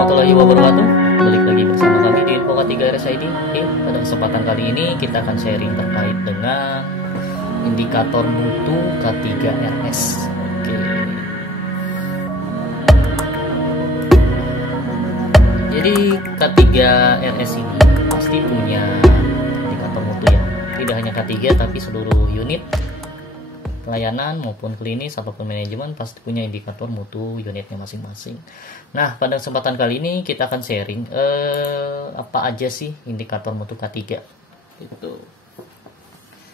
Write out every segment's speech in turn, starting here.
warahmatullahi wabarakatuh. Balik lagi bersama kami di Info K3 RSID. Oke, pada kesempatan kali ini kita akan sharing terkait dengan indikator mutu K3RS. Oke. Jadi K3RS ini pasti punya indikator mutu ya. Tidak hanya K3 tapi seluruh unit pelayanan maupun klinis ataupun manajemen pasti punya indikator mutu unitnya masing-masing. Nah, pada kesempatan kali ini kita akan sharing apa aja sih indikator mutu K3 itu.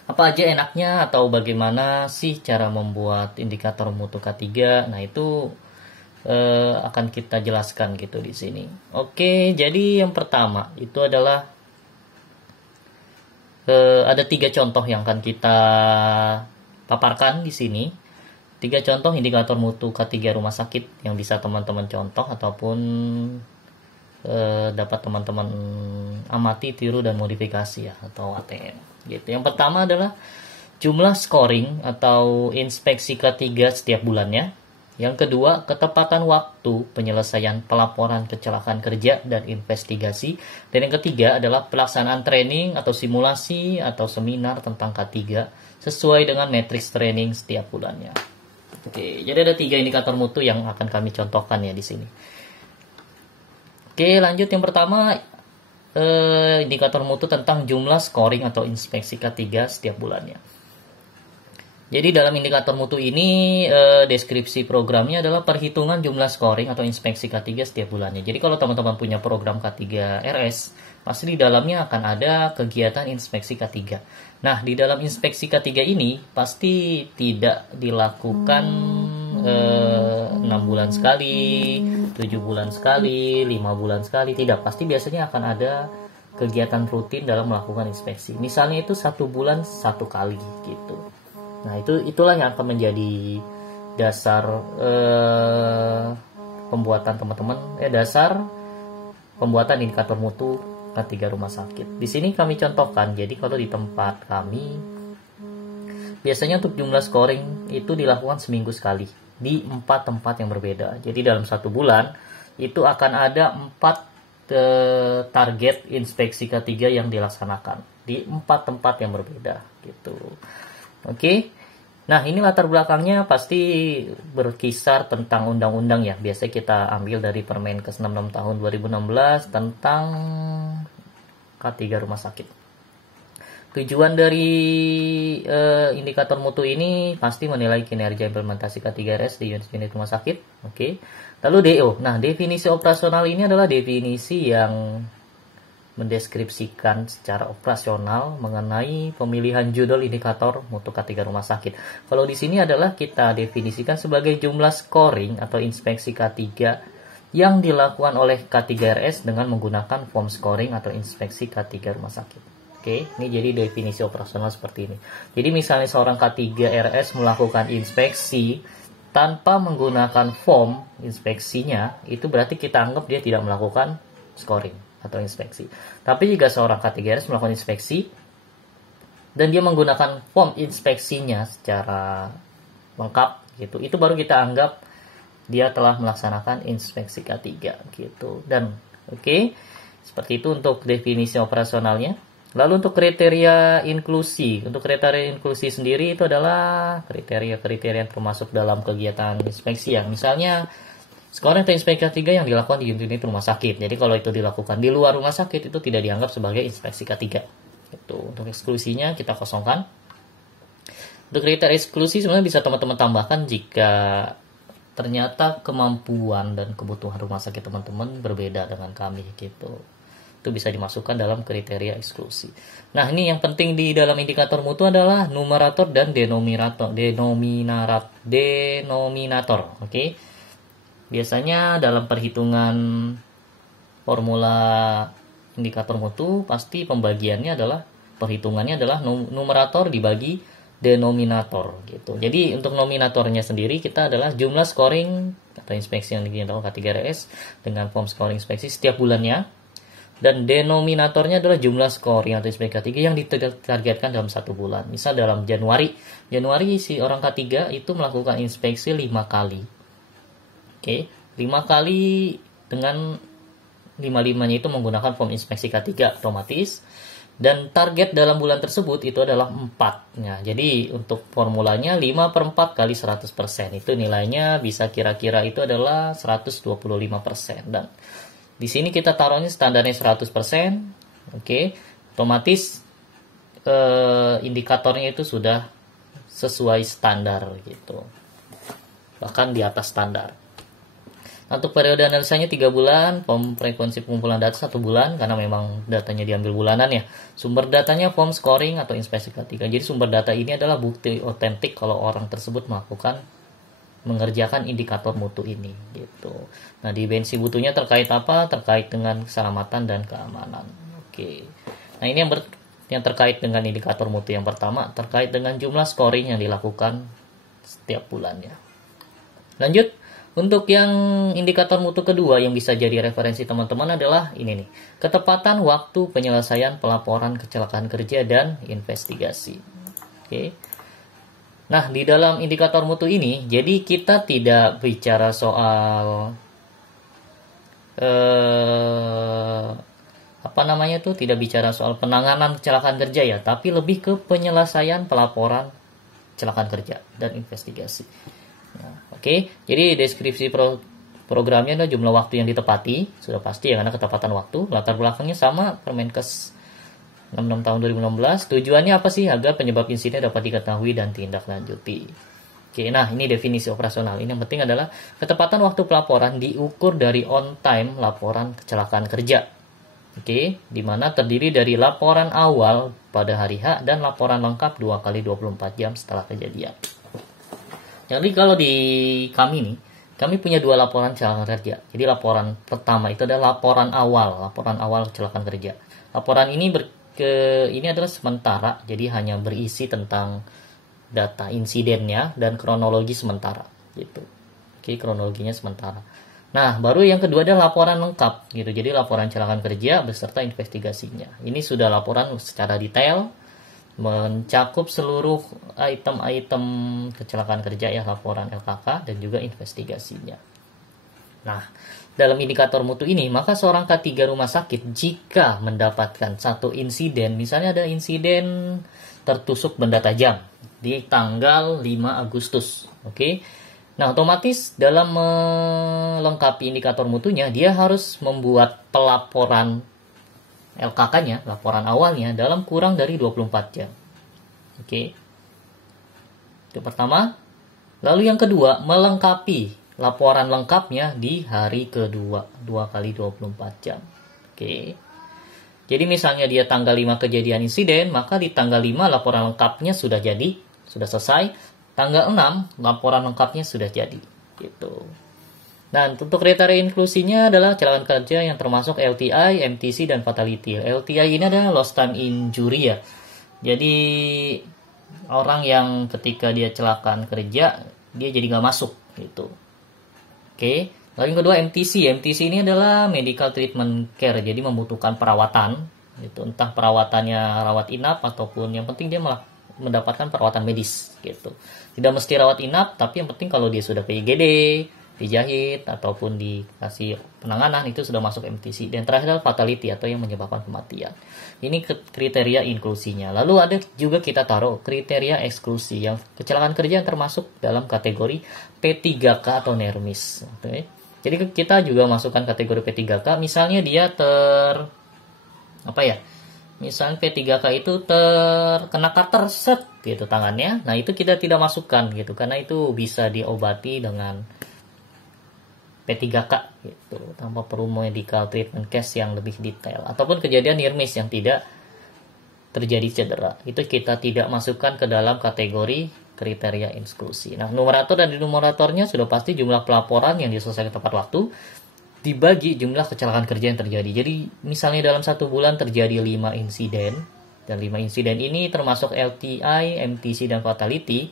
Apa aja enaknya atau bagaimana sih cara membuat indikator mutu K3? Nah, itu akan kita jelaskan gitu di sini. Oke, jadi yang pertama itu adalah ada 3 contoh yang akan kita paparkan di sini. 3 contoh indikator mutu K3 rumah sakit yang bisa teman-teman contoh ataupun dapat teman-teman amati, tiru dan modifikasi ya, atau ATM gitu. Yang pertama adalah jumlah scoring atau inspeksi K3 setiap bulannya. Yang kedua, ketepatan waktu penyelesaian pelaporan kecelakaan kerja dan investigasi. Dan yang ketiga adalah pelaksanaan training atau simulasi atau seminar tentang K3 sesuai dengan matriks training setiap bulannya. Oke, jadi ada 3 indikator mutu yang akan kami contohkan ya di sini. Oke, lanjut yang pertama, indikator mutu tentang jumlah scoring atau inspeksi K3 setiap bulannya. Jadi dalam indikator mutu ini deskripsi programnya adalah perhitungan jumlah scoring atau inspeksi K3 setiap bulannya. Jadi kalau teman-teman punya program K3RS, pasti di dalamnya akan ada kegiatan inspeksi K3. Nah, di dalam inspeksi K3 ini pasti tidak dilakukan 6 bulan sekali, 7 bulan sekali, 5 bulan sekali, tidak. Pasti biasanya akan ada kegiatan rutin dalam melakukan inspeksi. Misalnya itu 1 bulan 1 kali gitu. Nah, itulah yang akan menjadi dasar pembuatan teman-teman, dasar pembuatan indikator mutu K3 rumah sakit. Di sini kami contohkan, jadi kalau di tempat kami biasanya untuk jumlah scoring itu dilakukan seminggu sekali di 4 tempat yang berbeda. Jadi dalam 1 bulan itu akan ada 4 target inspeksi K3 yang dilaksanakan di 4 tempat yang berbeda gitu. Oke. Nah, ini latar belakangnya pasti berkisar tentang undang-undang ya. Biasanya kita ambil dari Permenkes 66 tahun 2016 tentang K3 rumah sakit. Tujuan dari indikator mutu ini pasti menilai kinerja implementasi K3RS di unit-unit rumah sakit. Oke. Lalu DO. Nah, definisi operasional ini adalah definisi yang mendeskripsikan secara operasional mengenai pemilihan judul indikator mutu K3 rumah sakit. Kalau di sini adalah kita definisikan sebagai jumlah scoring atau inspeksi K3 yang dilakukan oleh K3RS dengan menggunakan form scoring atau inspeksi K3 rumah sakit. Oke, ini jadi definisi operasional seperti ini. Jadi misalnya seorang K3RS melakukan inspeksi tanpa menggunakan form inspeksinya, itu berarti kita anggap dia tidak melakukan scoring atau inspeksi. Tapi jika seorang K3RS melakukan inspeksi dan dia menggunakan form inspeksinya secara lengkap gitu, itu baru kita anggap dia telah melaksanakan inspeksi K3 gitu. Dan oke, seperti itu untuk definisi operasionalnya. Lalu untuk kriteria inklusi. Untuk kriteria inklusi sendiri itu adalah kriteria-kriteria yang termasuk dalam kegiatan inspeksi ya. Misalnya scoring atau inspeksi K3 yang dilakukan di unit rumah sakit. Jadi kalau itu dilakukan di luar rumah sakit itu tidak dianggap sebagai inspeksi K3. Itu untuk eksklusinya kita kosongkan. Untuk kriteria eksklusi sebenarnya bisa teman-teman tambahkan jika ternyata kemampuan dan kebutuhan rumah sakit teman-teman berbeda dengan kami gitu. Itu bisa dimasukkan dalam kriteria eksklusi. Nah, ini yang penting di dalam indikator mutu adalah numerator dan denominator. Oke. Biasanya dalam perhitungan formula indikator mutu pasti pembagiannya adalah numerator dibagi denominator gitu. Jadi untuk nominatornya sendiri kita adalah jumlah scoring atau inspeksi yang dilakukan K3RS dengan form scoring inspeksi setiap bulannya, dan denominatornya adalah jumlah scoring atau inspeksi K3 yang ditargetkan dalam 1 bulan. Misal dalam Januari si orang K3 itu melakukan inspeksi 5 kali. Oke, 5 kali dengan 5-5-nya itu menggunakan form inspeksi K3 otomatis. Dan target dalam bulan tersebut itu adalah 4. Nah, jadi untuk formulanya 5/4 kali 100%. Itu nilainya bisa kira-kira itu adalah 125%. Dan di sini kita taruhnya standarnya 100%. Oke, otomatis indikatornya itu sudah sesuai standar gitu. Bahkan di atas standar. Untuk periode analisanya 3 bulan, form frekuensi pengumpulan data 1 bulan, karena memang datanya diambil bulanan ya. Sumber datanya form scoring atau inspeksi K3. Jadi sumber data ini adalah bukti otentik kalau orang tersebut mengerjakan indikator mutu ini gitu. Nah, dimensi mutunya terkait apa? Terkait dengan keselamatan dan keamanan. Oke. Nah, ini yang terkait dengan indikator mutu yang pertama, terkait dengan jumlah scoring yang dilakukan setiap bulannya. Lanjut. Untuk yang indikator mutu kedua yang bisa jadi referensi teman-teman adalah ini nih. Ketepatan waktu penyelesaian pelaporan kecelakaan kerja dan investigasi. Oke. Nah, di dalam indikator mutu ini, jadi kita tidak bicara soal tidak bicara soal penanganan kecelakaan kerja ya, tapi lebih ke penyelesaian pelaporan kecelakaan kerja dan investigasi. Oke, jadi deskripsi programnya adalah jumlah waktu yang ditepati, sudah pasti ya karena ketepatan waktu. Latar belakangnya sama, Permenkes 66 tahun 2016. Tujuannya apa sih? Agar penyebab insiden dapat diketahui dan tindak lanjuti. Oke, nah ini definisi operasional. Ini yang penting adalah ketepatan waktu pelaporan diukur dari on time laporan kecelakaan kerja. Oke, di mana terdiri dari laporan awal pada hari H dan laporan lengkap 2 kali 24 jam setelah kejadian. Jadi kalau di kami nih, kami punya 2 laporan kecelakaan kerja. Jadi laporan pertama itu adalah laporan awal kecelakaan kerja. Laporan ini ini adalah sementara, jadi hanya berisi tentang data insidennya dan kronologi sementara gitu. Oke, kronologinya sementara. Nah, baru yang kedua adalah laporan lengkap gitu. Jadi laporan kecelakaan kerja beserta investigasinya. Ini sudah laporan secara detail, mencakup seluruh item-item kecelakaan kerja ya, laporan LKK dan juga investigasinya. Nah, dalam indikator mutu ini, maka seorang K3 rumah sakit jika mendapatkan satu insiden, misalnya ada insiden tertusuk benda tajam di tanggal 5 Agustus, oke? Nah, otomatis dalam melengkapi indikator mutunya, dia harus membuat pelaporan LKK-nya, laporan awalnya, dalam kurang dari 24 jam. Oke. Itu pertama. Lalu yang kedua, melengkapi laporan lengkapnya di hari kedua, 2 kali 24 jam. Oke. Jadi misalnya dia tanggal 5 kejadian insiden, maka di tanggal 5 laporan lengkapnya sudah jadi, sudah selesai. Tanggal 6 laporan lengkapnya sudah jadi. Gitu. Dan untuk kriteria inklusinya adalah kecelakaan kerja yang termasuk LTI, MTC, dan fatality. LTI ini adalah lost time injury ya. Jadi orang yang ketika dia kecelakaan kerja, dia jadi nggak masuk gitu. Oke. Lalu yang kedua MTC. MTC ini adalah medical treatment care. Jadi membutuhkan perawatan. Gitu. Entah perawatannya rawat inap ataupun yang penting dia malah mendapatkan perawatan medis gitu. Tidak mesti rawat inap, tapi yang penting kalau dia sudah PIGD, dijahit ataupun dikasih penanganan itu sudah masuk MTC. Dan terakhir adalah fatality atau yang menyebabkan kematian. Ini kriteria inklusinya. Lalu ada juga kita taruh kriteria eksklusi yang kecelakaan kerja yang termasuk dalam kategori P3K atau NERMIS. Oke. Jadi kita juga masukkan kategori P3K. Misalnya dia misalnya P3K itu terkena cutter set gitu tangannya. Nah, itu kita tidak masukkan gitu karena itu bisa diobati dengan P3K gitu tanpa perlu medical treatment case yang lebih detail ataupun kejadian near miss yang tidak terjadi cedera. Itu kita tidak masukkan ke dalam kategori kriteria eksklusi. Nah, numerator dan denumeratornya sudah pasti jumlah pelaporan yang diselesaikan tepat waktu dibagi jumlah kecelakaan kerja yang terjadi. Jadi misalnya dalam 1 bulan terjadi 5 insiden dan 5 insiden ini termasuk LTI, MTC, dan fatality.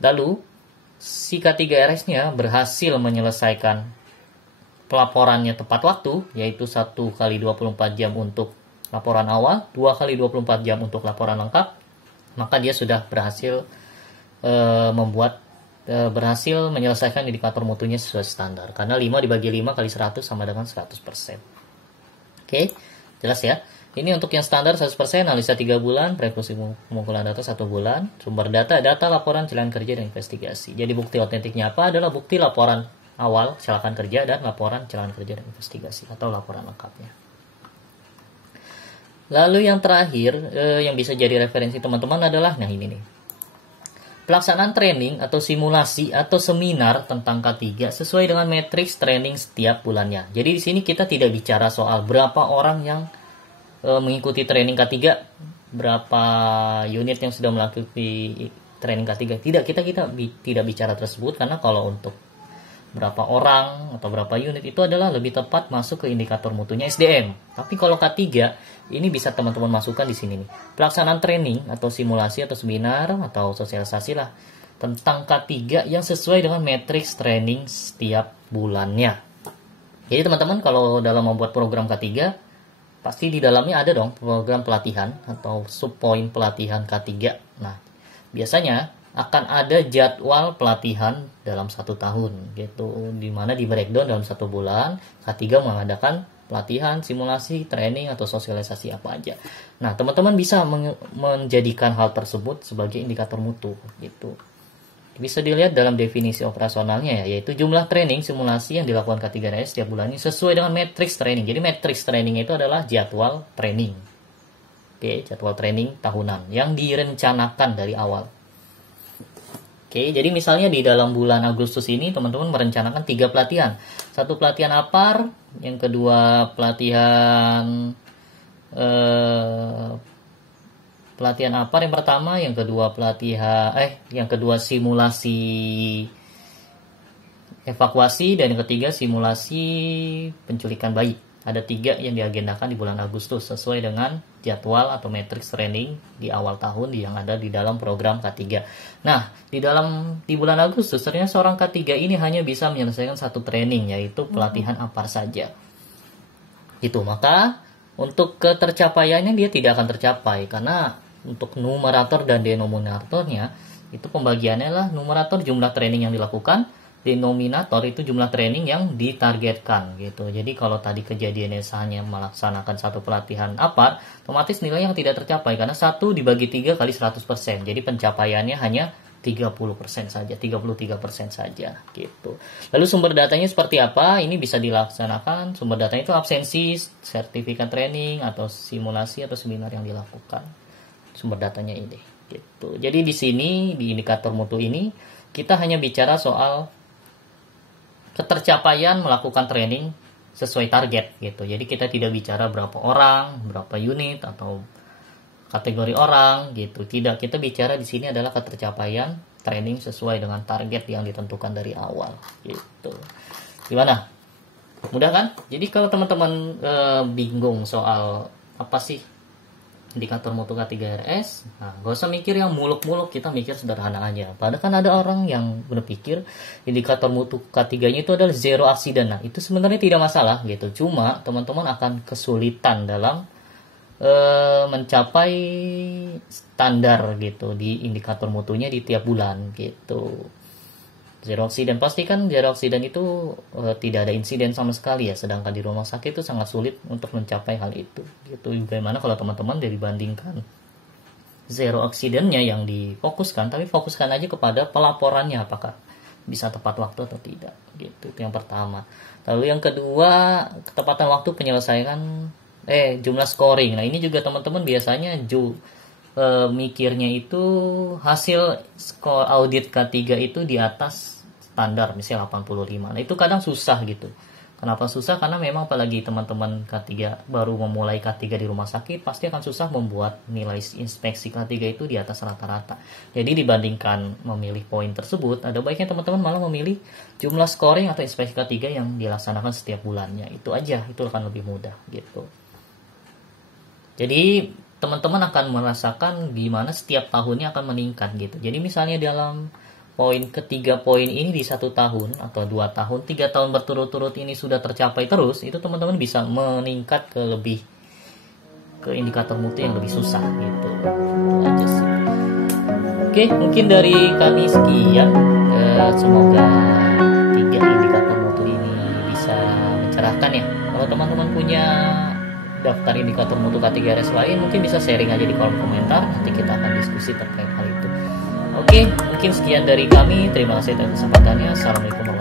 Lalu si K3RS-nya berhasil menyelesaikan pelaporannya tepat waktu, yaitu 1 kali 24 jam untuk laporan awal, 2 kali 24 jam untuk laporan lengkap, maka dia sudah berhasil menyelesaikan indikator mutunya sesuai standar. Karena 5 dibagi 5 kali 100 sama dengan 100%. Oke, jelas ya. Ini untuk yang standar 100%, analisa 3 bulan, preview pengumpulan data 1 bulan, sumber data laporan kecelakaan kerja dan investigasi. Jadi bukti otentiknya apa? Adalah bukti laporan awal kecelakaan kerja dan laporan kecelakaan kerja dan investigasi atau laporan lengkapnya. Lalu yang terakhir yang bisa jadi referensi teman-teman adalah, nah ini nih. Pelaksanaan training atau simulasi atau seminar tentang K3 sesuai dengan matriks training setiap bulannya. Jadi di sini kita tidak bicara soal berapa orang yang mengikuti training K3, berapa unit yang sudah melakukan training K3. Tidak, kita tidak bicara tersebut, karena kalau untuk berapa orang atau berapa unit itu adalah lebih tepat masuk ke indikator mutunya SDM. Tapi kalau K3 ini bisa teman-teman masukkan di sini nih. Pelaksanaan training atau simulasi atau seminar atau sosialisasi lah tentang K3 yang sesuai dengan matriks training setiap bulannya. Jadi teman-teman kalau dalam membuat program K3 pasti di dalamnya ada dong program pelatihan atau subpoin pelatihan K3. Nah, biasanya akan ada jadwal pelatihan dalam 1 tahun gitu, dimana di breakdown dalam 1 bulan K3 mengadakan pelatihan, simulasi, training atau sosialisasi apa aja. Nah, teman-teman bisa menjadikan hal tersebut sebagai indikator mutu gitu. Bisa dilihat dalam definisi operasionalnya ya, yaitu jumlah training simulasi yang dilakukan K3RS setiap bulannya sesuai dengan matriks training. Jadi matriks training itu adalah jadwal training. Oke, jadwal training tahunan yang direncanakan dari awal. Oke, jadi misalnya di dalam bulan Agustus ini teman-teman merencanakan 3 pelatihan. 1 pelatihan APAR, yang kedua pelatihan APAR yang pertama, yang kedua yang kedua simulasi evakuasi, dan yang ketiga simulasi penculikan bayi. Ada 3 yang diagendakan di bulan Agustus sesuai dengan jadwal atau matriks training di awal tahun yang ada di dalam program K3. Nah, di bulan Agustus ternyata seorang K3 ini hanya bisa menyelesaikan 1 training, yaitu pelatihan APAR saja. Itu maka untuk ketercapaiannya dia tidak akan tercapai, karena untuk numerator dan denominatornya itu pembagiannya lah numerator jumlah training yang dilakukan, denominator itu jumlah training yang ditargetkan gitu. Jadi kalau tadi kejadiannya hanya melaksanakan 1 pelatihan APAR, otomatis nilai yang tidak tercapai karena 1 dibagi 3 kali 100%. Jadi pencapaiannya hanya 30% saja, 33% saja gitu. Lalu sumber datanya seperti apa? Ini bisa dilaksanakan. Sumber datanya itu absensi, sertifikat training atau simulasi atau seminar yang dilakukan. Sumber datanya ini gitu. Jadi di sini di indikator mutu ini kita hanya bicara soal ketercapaian melakukan training sesuai target gitu. Jadi kita tidak bicara berapa orang, berapa unit atau kategori orang gitu. Tidak, kita bicara di sini adalah ketercapaian training sesuai dengan target yang ditentukan dari awal gitu. Gimana? Mudah kan? Jadi kalau teman-teman bingung soal apa sih indikator mutu K3RS, nah gak usah mikir yang muluk-muluk, kita mikir sederhana aja. Padahal kan ada orang yang berpikir indikator mutu K3-nya itu adalah zero accident. Nah itu sebenarnya tidak masalah gitu, cuma teman-teman akan kesulitan dalam mencapai standar gitu di indikator mutunya di tiap bulan gitu. Zero accident, pastikan zero accident itu tidak ada insiden sama sekali ya, sedangkan di rumah sakit itu sangat sulit untuk mencapai hal itu gitu. Bagaimana kalau teman-teman dibandingkan zero accident-nya yang difokuskan, tapi fokuskan aja kepada pelaporannya apakah bisa tepat waktu atau tidak gitu. Itu yang pertama. Lalu yang kedua, ketepatan waktu penyelesaian jumlah scoring. Nah ini juga teman-teman biasanya mikirnya itu hasil skor audit K3 itu di atas standar, misalnya 85. Nah itu kadang susah gitu. Kenapa susah? Karena memang apalagi teman-teman K3 baru memulai K3 di rumah sakit, pasti akan susah membuat nilai inspeksi K3 itu di atas rata-rata. Jadi dibandingkan memilih poin tersebut, ada baiknya teman-teman malah memilih jumlah scoring atau inspeksi K3 yang dilaksanakan setiap bulannya. Itu aja, itu akan lebih mudah gitu. Jadi teman-teman akan merasakan di mana setiap tahunnya akan meningkat gitu. Jadi misalnya dalam ketiga poin ini di 1 tahun atau 2 tahun, 3 tahun berturut-turut ini sudah tercapai terus, itu teman-teman bisa meningkat ke indikator mutu yang lebih susah gitu. Itu aja sih. Oke, mungkin dari kami sekian. Semoga 3 indikator mutu ini bisa mencerahkan ya. Kalau teman-teman punya daftar indikator mutu K3RS lain, mungkin bisa sharing aja di kolom komentar, nanti kita akan diskusi terkait hal itu. Oke, mungkin sekian dari kami. Terima kasih atas kesempatannya. Assalamualaikum warahmatullahi wabarakatuh.